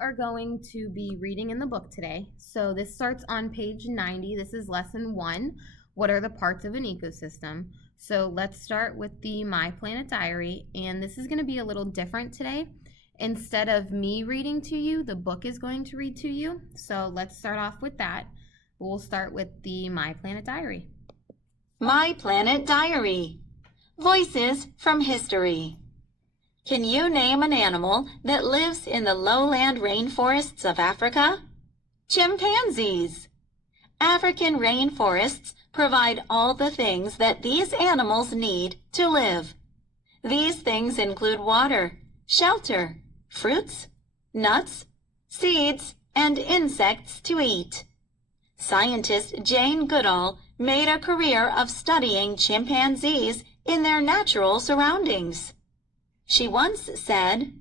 are going to be reading in the book today. So this starts on page 90. This is lesson 1. What are the parts of an ecosystem? So let's start with the My Planet Diary, and this is going to be a little different today. Instead of me reading to you, the book is going to read to you. So let's start off with that. We'll start with the My Planet Diary. My Planet Diary. Voices from History. Can you name an animal that lives in the lowland rainforests of Africa? Chimpanzees. African rainforests provide all the things that these animals need to live. These things include water, shelter, fruits, nuts, seeds, and insects to eat. Scientist Jane Goodall made a career of studying chimpanzees in their natural surroundings. She once said,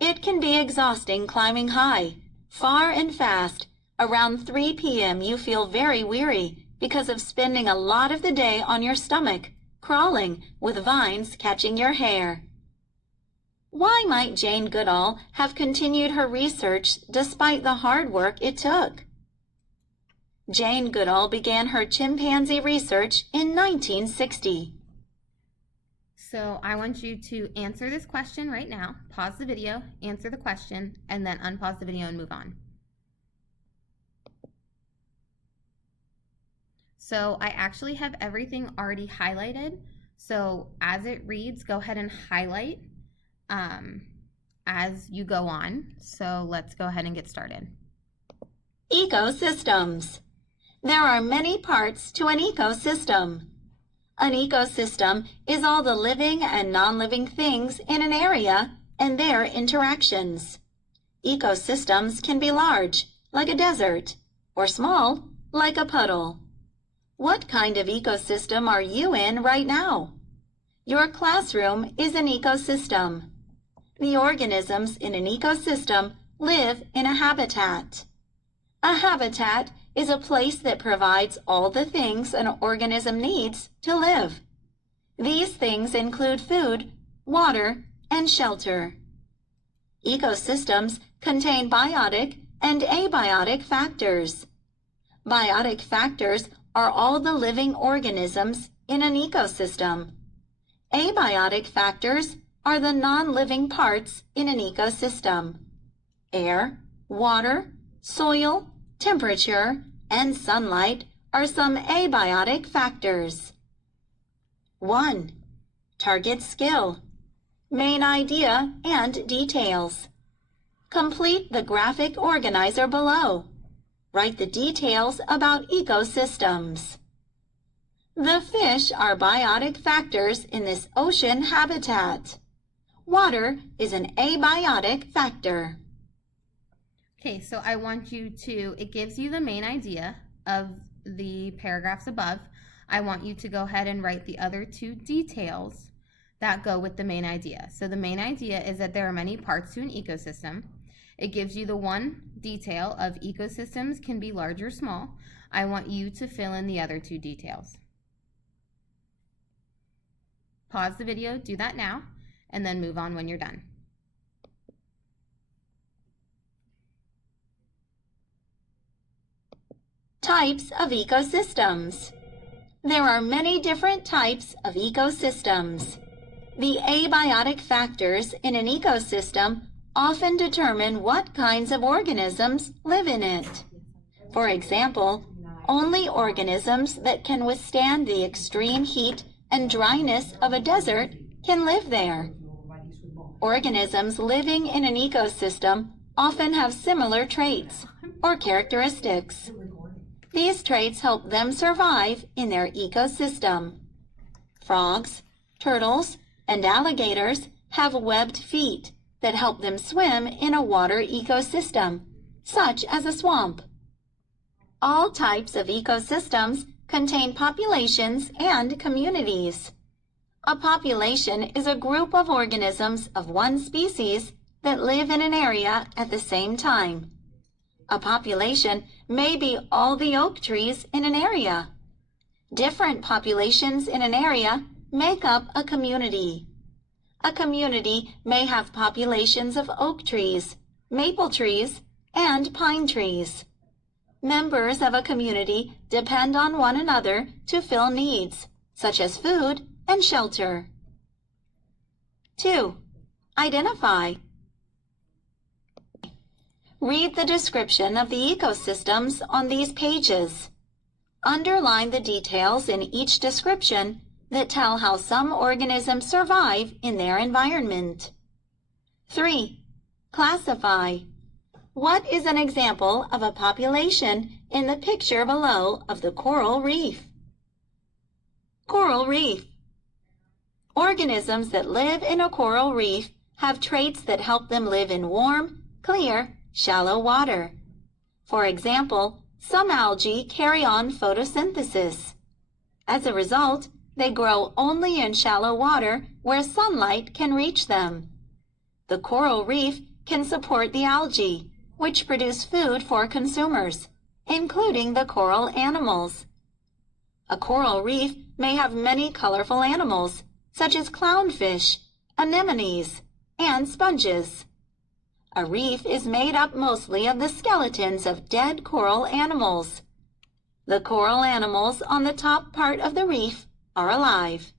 "It can be exhausting climbing high, far and fast. Around 3 p.m. you feel very weary because of spending a lot of the day on your stomach, crawling, with vines catching your hair." Why might Jane Goodall have continued her research despite the hard work it took? Jane Goodall began her chimpanzee research in 1960. So I want you to answer this question right now. Pause the video, answer the question, and then unpause the video and move on. So I actually have everything already highlighted. So as it reads, go ahead and highlight as you go on. So let's go ahead and get started. Ecosystems. There are many parts to an ecosystem. An ecosystem is all the living and non-living things in an area and their interactions. Ecosystems can be large, like a desert, or small, like a puddle. What kind of ecosystem are you in right now? Your classroom is an ecosystem. The organisms in an ecosystem live in a habitat. A habitat is a place that provides all the things an organism needs to live. These things include food, water, and shelter. Ecosystems contain biotic and abiotic factors. Biotic factors are all the living organisms in an ecosystem. Abiotic factors are the non-living parts in an ecosystem. Air, water, soil, temperature, and sunlight are some abiotic factors. 1. Target skill. Main idea and details. Complete the graphic organizer below. Write the details about ecosystems. The fish are biotic factors in this ocean habitat. Water is an abiotic factor. Okay, so I want you to, it gives you the main idea of the paragraphs above. I want you to go ahead and write the other 2 details that go with the main idea. So the main idea is that there are many parts to an ecosystem. It gives you the one detail of ecosystems can be large or small. I want you to fill in the other 2 details. Pause the video, do that now, and then move on when you're done. Types of ecosystems. There are many different types of ecosystems. The abiotic factors in an ecosystem often determine what kinds of organisms live in it. For example, only organisms that can withstand the extreme heat and dryness of a desert can live there. Organisms living in an ecosystem often have similar traits or characteristics. These traits help them survive in their ecosystem. Frogs, turtles, and alligators have webbed feet that help them swim in a water ecosystem, such as a swamp. All types of ecosystems contain populations and communities. A population is a group of organisms of one species that live in an area at the same time. A population may be all the oak trees in an area. Different populations in an area make up a community. A community may have populations of oak trees, maple trees, and pine trees. Members of a community depend on one another to fill needs, such as food and shelter. 2. Identify. Read the description of the ecosystems on these pages. Underline the details in each description that tell how some organisms survive in their environment. 3. Classify. What is an example of a population in the picture below of the coral reef? Coral reef. Organisms that live in a coral reef have traits that help them live in warm, clear, shallow water. For example, some algae carry on photosynthesis. As a result, they grow only in shallow water where sunlight can reach them. The coral reef can support the algae, which produce food for consumers, including the coral animals. A coral reef may have many colorful animals, such as clownfish, anemones, and sponges. A reef is made up mostly of the skeletons of dead coral animals. The coral animals on the top part of the reef are alive.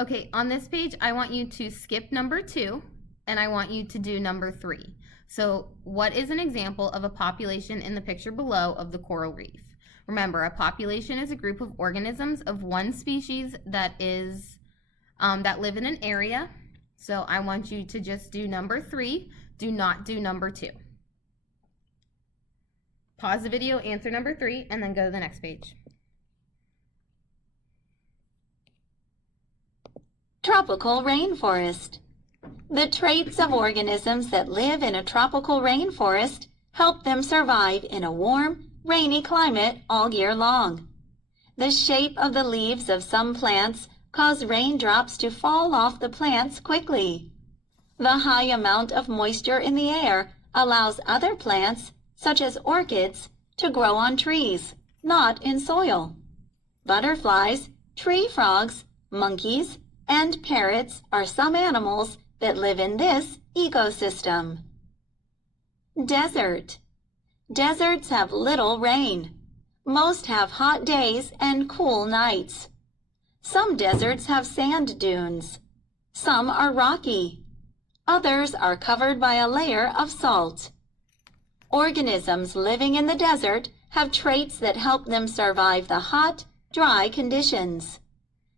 Okay, on this page, I want you to skip number 2, and I want you to do number 3. So what is an example of a population in the picture below of the coral reef? Remember, a population is a group of organisms of one species that live in an area. So I want you to just do number 3. Do not do number 2. Pause the video, answer number 3, and then go to the next page. Tropical rainforest. The traits of organisms that live in a tropical rainforest help them survive in a warm, rainy climate all year long. The shape of the leaves of some plants cause raindrops to fall off the plants quickly. The high amount of moisture in the air allows other plants, such as orchids, to grow on trees, not in soil. Butterflies, tree frogs, monkeys, and parrots are some animals that live in this ecosystem. Desert. Deserts have little rain. Most have hot days and cool nights. Some deserts have sand dunes. Some are rocky. Others are covered by a layer of salt. Organisms living in the desert have traits that help them survive the hot, dry conditions.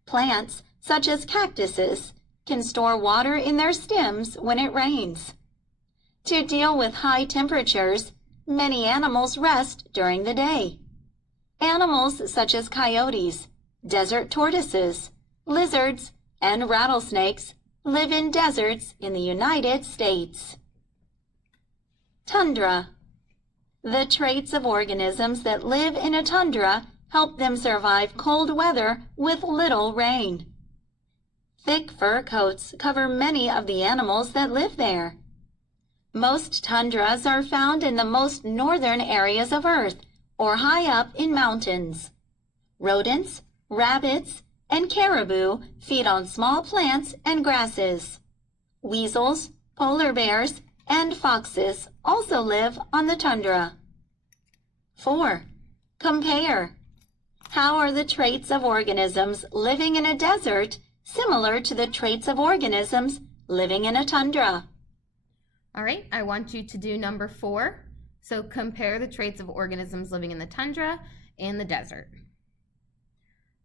Plants, such as cactuses, can store water in their stems when it rains. To deal with high temperatures, many animals rest during the day. Animals such as coyotes, desert tortoises, lizards, and rattlesnakes live in deserts in the United States. Tundra. The traits of organisms that live in a tundra help them survive cold weather with little rain. Thick fur coats cover many of the animals that live there. Most tundras are found in the most northern areas of Earth or high up in mountains. Rodents, rabbits, and caribou feed on small plants and grasses. Weasels, polar bears, and foxes also live on the tundra. 4. Compare. How are the traits of organisms living in a desert similar to the traits of organisms living in a tundra? All right, I want you to do number 4. So compare the traits of organisms living in the tundra and the desert.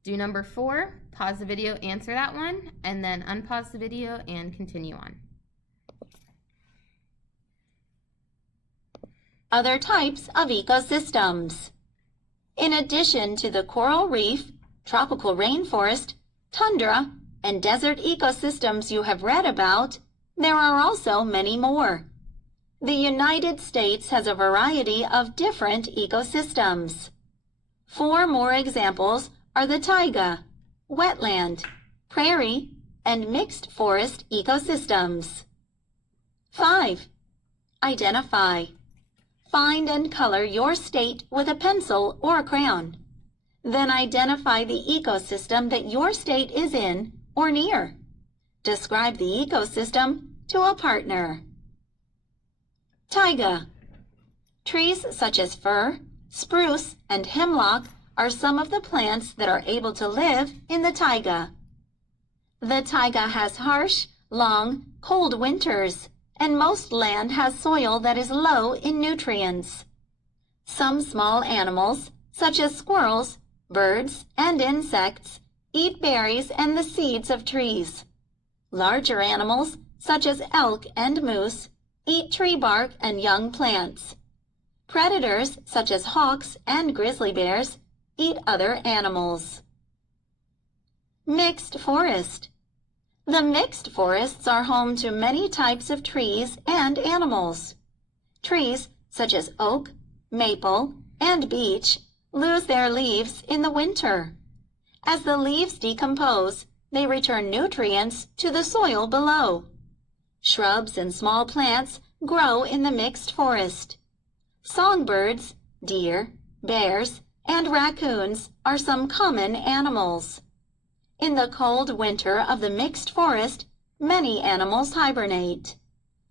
Do number 4, pause the video, answer that one, and then unpause the video and continue on. Other types of ecosystems. In addition to the coral reef, tropical rainforest, tundra, and desert ecosystems you have read about, there are also many more. The United States has a variety of different ecosystems. 4 more examples are the taiga, wetland, prairie, and mixed forest ecosystems. 5. Identify. Find and color your state with a pencil or crayon. Then identify the ecosystem that your state is in or near. Describe the ecosystem to a partner. Taiga. Trees such as fir, spruce, and hemlock are some of the plants that are able to live in the taiga. The taiga has harsh, long, cold winters, and most land has soil that is low in nutrients. Some small animals, such as squirrels, birds, and insects, eat berries and the seeds of trees. Larger animals, such as elk and moose, eat tree bark and young plants. Predators, such as hawks and grizzly bears, eat other animals. Mixed forest. The mixed forests are home to many types of trees and animals. Trees such as oak, maple, and beech lose their leaves in the winter. As the leaves decompose, they return nutrients to the soil below. Shrubs and small plants grow in the mixed forest. Songbirds, deer, bears, and raccoons are some common animals. In the cold winter of the mixed forest, many animals hibernate.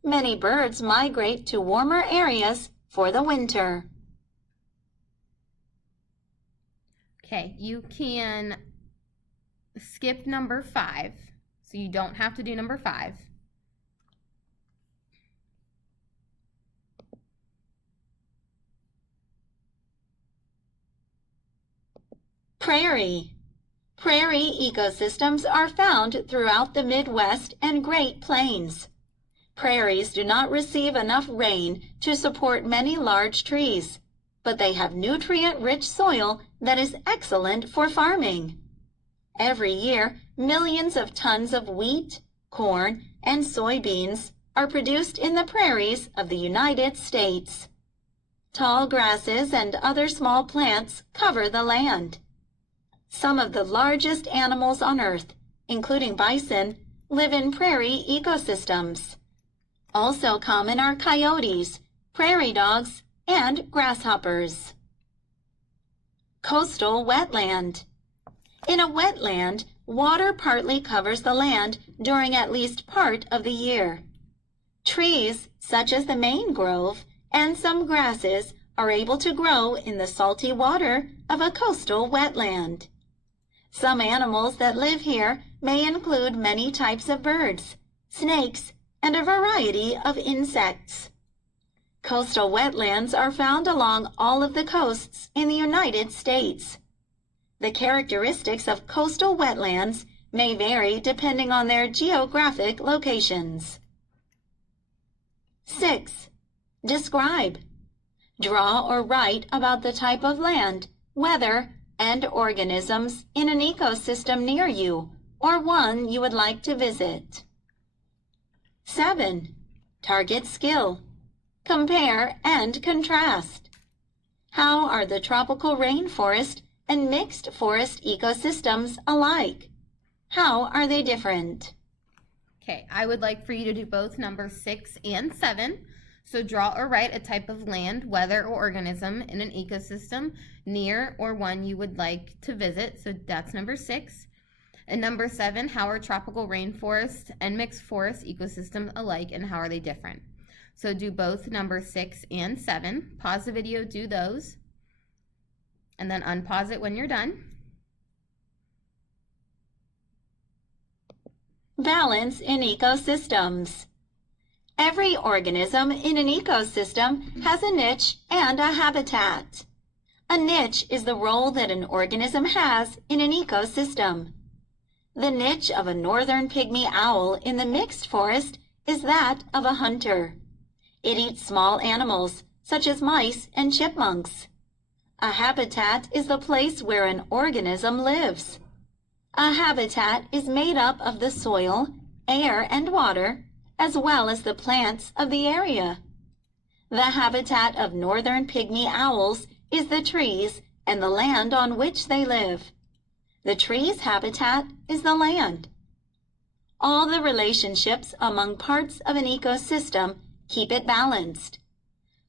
Many birds migrate to warmer areas for the winter. Okay, you can skip number 5, so you don't have to do number 5. Prairie. Prairie ecosystems are found throughout the Midwest and Great Plains. Prairies do not receive enough rain to support many large trees, but they have nutrient-rich soil that is excellent for farming. Every year, millions of tons of wheat, corn, and soybeans are produced in the prairies of the United States. Tall grasses and other small plants cover the land. Some of the largest animals on Earth, including bison, live in prairie ecosystems. Also common are coyotes, prairie dogs, and grasshoppers. Coastal wetland. In a wetland, water partly covers the land during at least part of the year. Trees, such as the mangrove and some grasses, are able to grow in the salty water of a coastal wetland. Some animals that live here may include many types of birds, snakes, and a variety of insects. Coastal wetlands are found along all of the coasts in the United States. The characteristics of coastal wetlands may vary depending on their geographic locations. 6. Describe. Draw or write about the type of land, weather, and organisms in an ecosystem near you or one you would like to visit. 7. Target skill. Compare and contrast. How are the tropical rainforest and mixed forest ecosystems alike? How are they different? Okay, I would like for you to do both number 6 and 7. So draw or write a type of land, weather, or organism in an ecosystem near or one you would like to visit. So that's number 6. And number 7, how are tropical rainforest and mixed forest ecosystems alike and how are they different? So do both number 6 and 7. Pause the video, do those, and then unpause it when you're done. Balance in ecosystems. Every organism in an ecosystem has a niche and a habitat. A niche is the role that an organism has in an ecosystem. The niche of a northern pygmy owl in the mixed forest is that of a hunter. It eats small animals, such as mice and chipmunks. A habitat is the place where an organism lives. A habitat is made up of the soil, air, and water, as well as the plants of the area. The habitat of northern pygmy owls is the trees and the land on which they live. The tree's habitat is the land. All the relationships among parts of an ecosystem keep it balanced.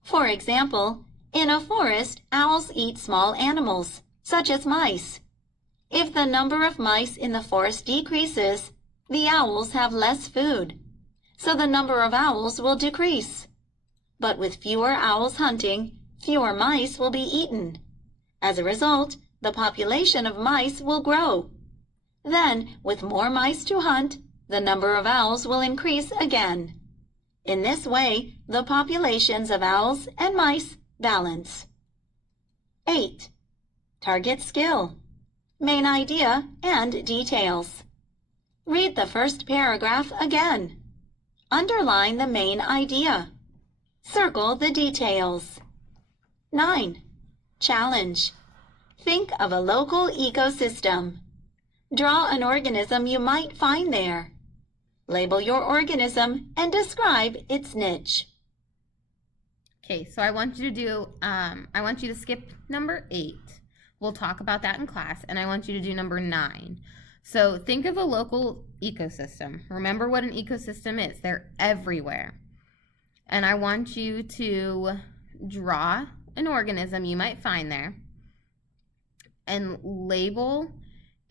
For example, in a forest, owls eat small animals, such as mice. If the number of mice in the forest decreases, the owls have less food, so the number of owls will decrease. But with fewer owls hunting, fewer mice will be eaten. As a result, the population of mice will grow. Then, with more mice to hunt, the number of owls will increase again. In this way, the populations of owls and mice balance. 8. Target skill. Main idea and details. Read the first paragraph again. Underline the main idea. Circle the details. 9. Challenge. Think of a local ecosystem. Draw an organism you might find there. Label your organism and describe its niche. Okay, so I want you to skip number 8. We'll talk about that in class, and I want you to do number 9. So think of a local ecosystem. Remember what an ecosystem is. They're everywhere. And I want you to draw an organism you might find there and label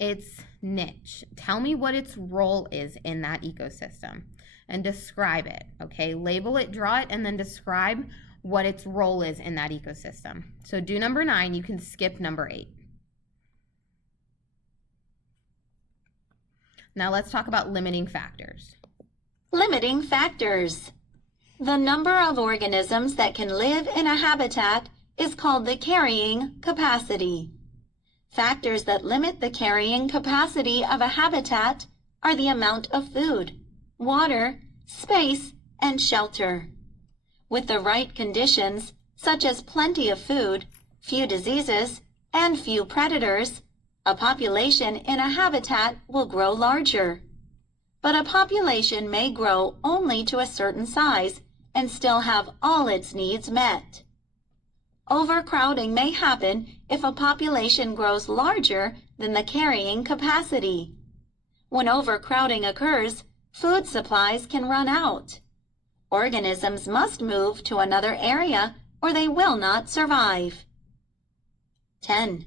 its niche. Tell me what its role is in that ecosystem and describe it, okay? Label it, draw it, and then describe what its role is in that ecosystem. So do number 9, you can skip number 8. Now let's talk about limiting factors. Limiting factors. The number of organisms that can live in a habitat is called the carrying capacity. Factors that limit the carrying capacity of a habitat are the amount of food, water, space, and shelter. With the right conditions, such as plenty of food, few diseases, and few predators, a population in a habitat will grow larger. But a population may grow only to a certain size and still have all its needs met. Overcrowding may happen if a population grows larger than the carrying capacity. When overcrowding occurs, food supplies can run out. Organisms must move to another area or they will not survive. 10.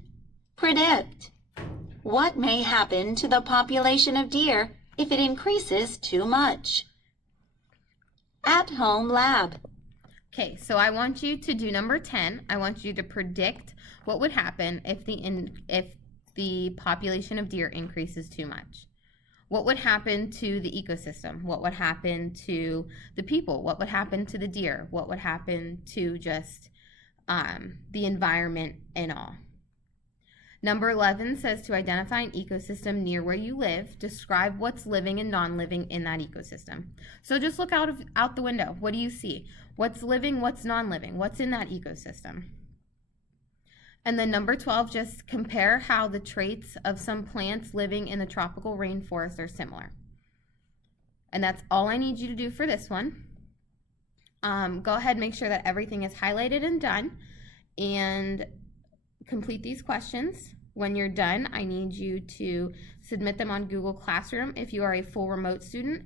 Predict. What may happen to the population of deer if it increases too much? At-home lab. Okay, so I want you to do number 10. I want you to predict what would happen if the population of deer increases too much. What would happen to the ecosystem? What would happen to the people? What would happen to the deer? What would happen to just the environment and all? Number 11 says to identify an ecosystem near where you live. Describe what's living and non-living in that ecosystem. So just look out the window. What do you see? What's living, what's non-living? What's in that ecosystem? And then number 12, just compare how the traits of some plants living in the tropical rainforest are similar. And that's all I need you to do for this one. Go ahead, make sure that everything is highlighted and done, and complete these questions. When you're done, I need you to submit them on Google Classroom if you are a full remote student.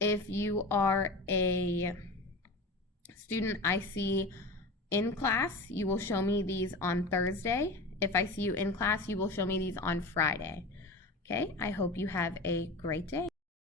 If you are a student I see in class, you will show me these on Thursday. If I see you in class, you will show me these on Friday. Okay, I hope you have a great day.